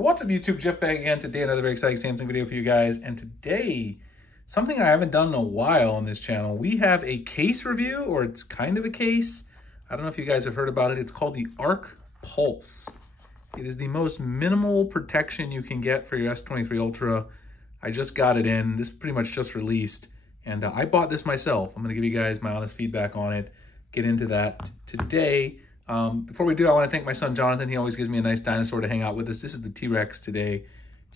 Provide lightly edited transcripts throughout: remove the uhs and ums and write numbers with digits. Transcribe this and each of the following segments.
What's up YouTube, Jeff back again. Today another very exciting Samsung video for you guys. And today, something I haven't done in a while on this channel. We have a case review, or it's kind of a case. I don't know if you guys have heard about it. It's called the Arc Pulse. It is the most minimal protection you can get for your S23 Ultra. I just got it in. This pretty much just released. And I bought this myself. I'm going to give you guys my honest feedback on it. Get into that today. Before we do, I want to thank my son, Jonathan. He always gives me a nice dinosaur to hang out with us. This is the T-Rex today.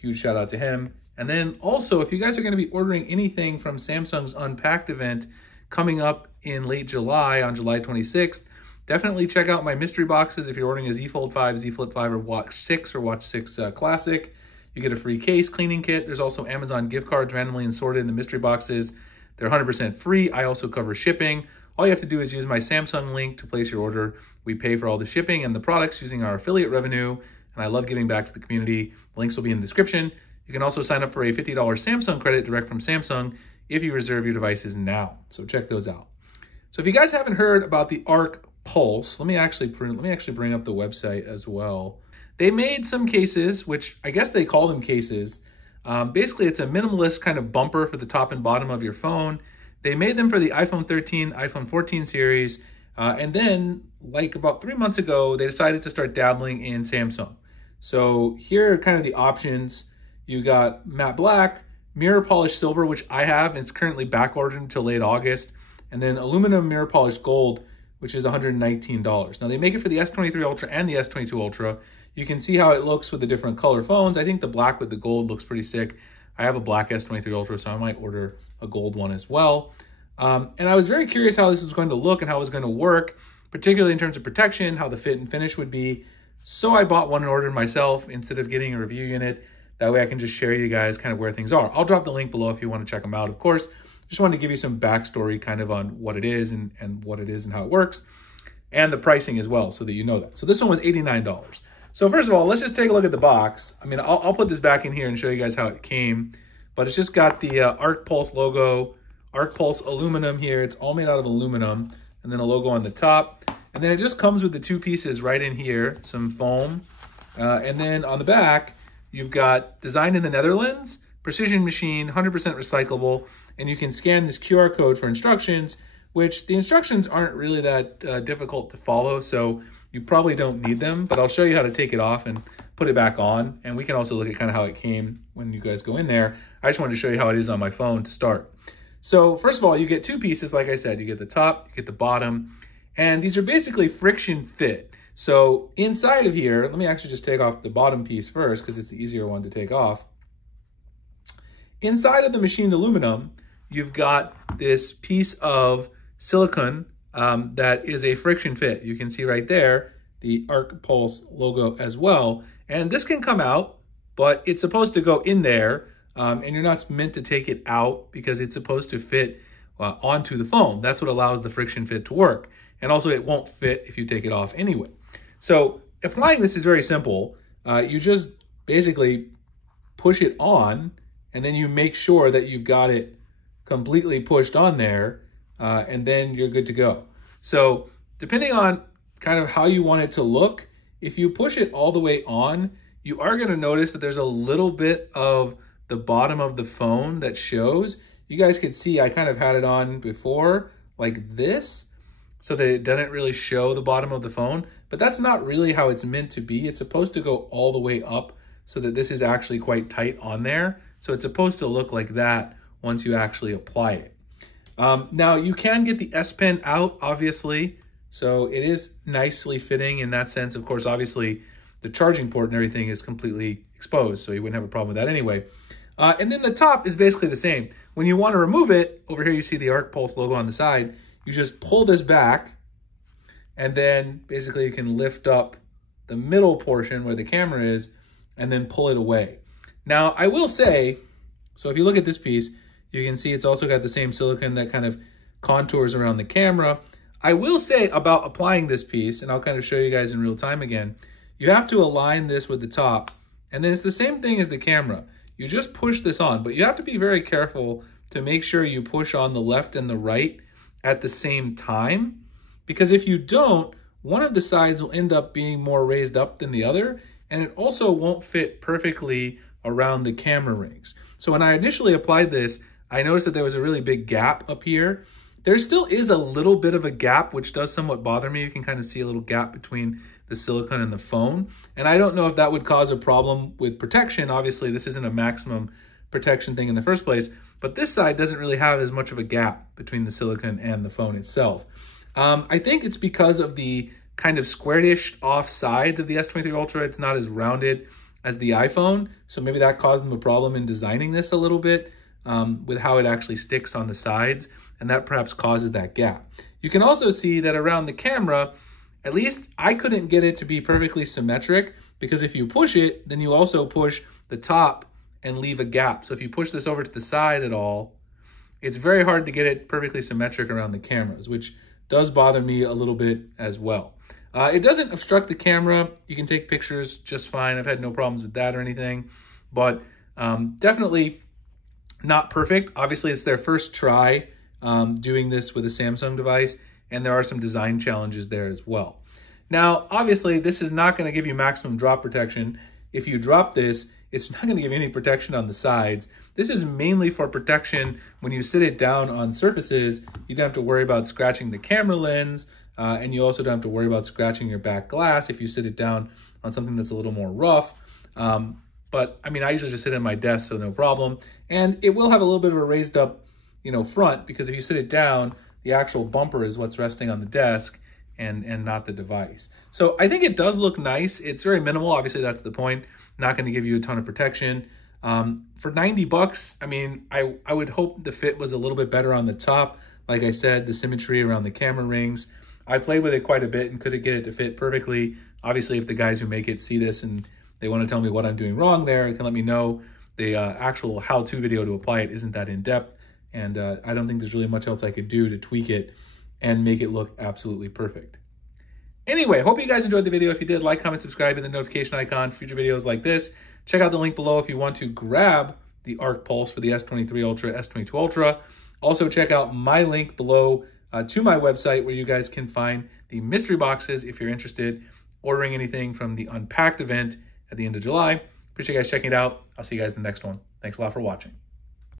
Huge shout out to him. And then also, if you guys are going to be ordering anything from Samsung's Unpacked event coming up in late July, on July 26th, definitely check out my mystery boxes. If you're ordering a Z Fold 5, Z Flip 5, or Watch 6 or Watch 6 Classic, you get a free case cleaning kit. There's also Amazon gift cards randomly assorted in the mystery boxes. They're 100% free. I also cover shipping. All you have to do is use my Samsung link to place your order. We pay for all the shipping and the products using our affiliate revenue, and I love giving back to the community. The links will be in the description. You can also sign up for a $50 Samsung credit direct from Samsung if you reserve your devices now. So check those out. So if you guys haven't heard about the Arc Pulse, let me actually bring up the website as well. They made some cases, which I guess they call them cases. Basically, it's a minimalist kind of bumper for the top and bottom of your phone. They made them for the iPhone 13, iPhone 14 series, and then, like about 3 months ago, they decided to start dabbling in Samsung. So here are kind of the options. You got matte black, mirror polished silver, which I have, and it's currently back ordered until late August, and then aluminum mirror polished gold, which is $119. Now they make it for the S23 Ultra and the S22 Ultra. You can see how it looks with the different color phones. I think the black with the gold looks pretty sick. I have a black S23 Ultra, so I might order a gold one as well. And I was very curious how this was going to look and how it was going to work, particularly in terms of protection, how the fit and finish would be. So I bought one and ordered myself instead of getting a review unit. That way I can just share you guys kind of where things are. I'll drop the link below if you want to check them out. Of course, just wanted to give you some backstory kind of on what it is and what it is and how it works, and the pricing as well, so that you know that. So this one was $89. So first of all, let's just take a look at the box. I mean, I'll put this back in here and show you guys how it came, but it's just got the Arc Pulse logo, Arc Pulse aluminum here. It's all made out of aluminum, and then a logo on the top. And then it just comes with the two pieces right in here, some foam. And then on the back, you've got designed in the Netherlands, precision machine, 100% recyclable, and you can scan this QR code for instructions, which the instructions aren't really that difficult to follow, so you probably don't need them, but I'll show you how to take it off and put it back on. And we can also look at kind of how it came when you guys go in there. I just wanted to show you how it is on my phone to start. So first of all, you get two pieces, like I said. You get the top, you get the bottom, and these are basically friction fit. So inside of here, let me actually just take off the bottom piece first because it's the easier one to take off. Inside of the machined aluminum, you've got this piece of silicone that is a friction fit. You can see right there the Arc Pulse logo as well. And this can come out, but it's supposed to go in there, and you're not meant to take it out because it's supposed to fit onto the phone. That's what allows the friction fit to work. And also it won't fit if you take it off anyway. So applying this is very simple. You just basically push it on, and then you make sure that you've got it completely pushed on there, and then you're good to go. So depending on kind of how you want it to look, if you push it all the way on, you are going to notice that there's a little bit of the bottom of the phone that shows. You guys could see I kind of had it on before like this, so that it doesn't really show the bottom of the phone, but that's not really how it's meant to be. It's supposed to go all the way up so that this is actually quite tight on there. So it's supposed to look like that once you actually apply it. Now you can get the S Pen out, obviously. So it is nicely fitting in that sense. Of course, obviously the charging port and everything is completely exposed, so you wouldn't have a problem with that anyway. And then the top is basically the same. When you want to remove it, over here you see the Arc Pulse logo on the side. You just pull this back, and then basically you can lift up the middle portion where the camera is, and then pull it away. Now, I will say, so if you look at this piece, you can see it's also got the same silicone that kind of contours around the camera. I will say about applying this piece, and I'll kind of show you guys in real time again, you have to align this with the top, and then it's the same thing as the camera. You just push this on, but you have to be very careful to make sure you push on the left and the right at the same time, because if you don't, one of the sides will end up being more raised up than the other, and it also won't fit perfectly around the camera rings. So when I initially applied this, I noticed that there was a really big gap up here. There still is a little bit of a gap, which does somewhat bother me. You can kind of see a little gap between the silicone and the phone. And I don't know if that would cause a problem with protection. Obviously, this isn't a maximum protection thing in the first place, but this side doesn't really have as much of a gap between the silicone and the phone itself. I think it's because of the kind of squarish off sides of the S23 Ultra. It's not as rounded as the iPhone. So maybe that caused them a problem in designing this a little bit with how it actually sticks on the sides. And that perhaps causes that gap. You can also see that around the camera, at least I couldn't get it to be perfectly symmetric, because if you push it, then you also push the top and leave a gap. So if you push this over to the side at all, it's very hard to get it perfectly symmetric around the cameras, which does bother me a little bit as well. It doesn't obstruct the camera. You can take pictures just fine. I've had no problems with that or anything, but definitely not perfect. Obviously, it's their first try doing this with a Samsung device, and there are some design challenges there as well. Now, obviously, this is not going to give you maximum drop protection. If you drop this, it's not going to give you any protection on the sides. This is mainly for protection when you sit it down on surfaces. You don't have to worry about scratching the camera lens, and you also don't have to worry about scratching your back glass if you sit it down on something that's a little more rough. But I mean, I usually just sit at my desk, so no problem. And it will have a little bit of a raised up, front, because if you sit it down, the actual bumper is what's resting on the desk and not the device. So I think it does look nice. It's very minimal. Obviously, that's the point. Not going to give you a ton of protection. For 90 bucks, I mean, I would hope the fit was a little bit better on the top. Like I said, the symmetry around the camera rings. I played with it quite a bit and couldn't get it to fit perfectly. Obviously, if the guys who make it see this and they want to tell me what I'm doing wrong there, you can let me know. The actual how-to video to apply it isn't that in-depth, and I don't think there's really much else I could do to tweak it and make it look absolutely perfect. Anyway, hope you guys enjoyed the video. If you did, like, comment, subscribe, and the notification icon for future videos like this. Check out the link below if you want to grab the Arc Pulse for the S23 Ultra, S22 Ultra. Also, check out my link below to my website where you guys can find the mystery boxes if you're interested ordering anything from the Unpacked event at the end of July. Appreciate you guys checking it out. I'll see you guys in the next one. Thanks a lot for watching.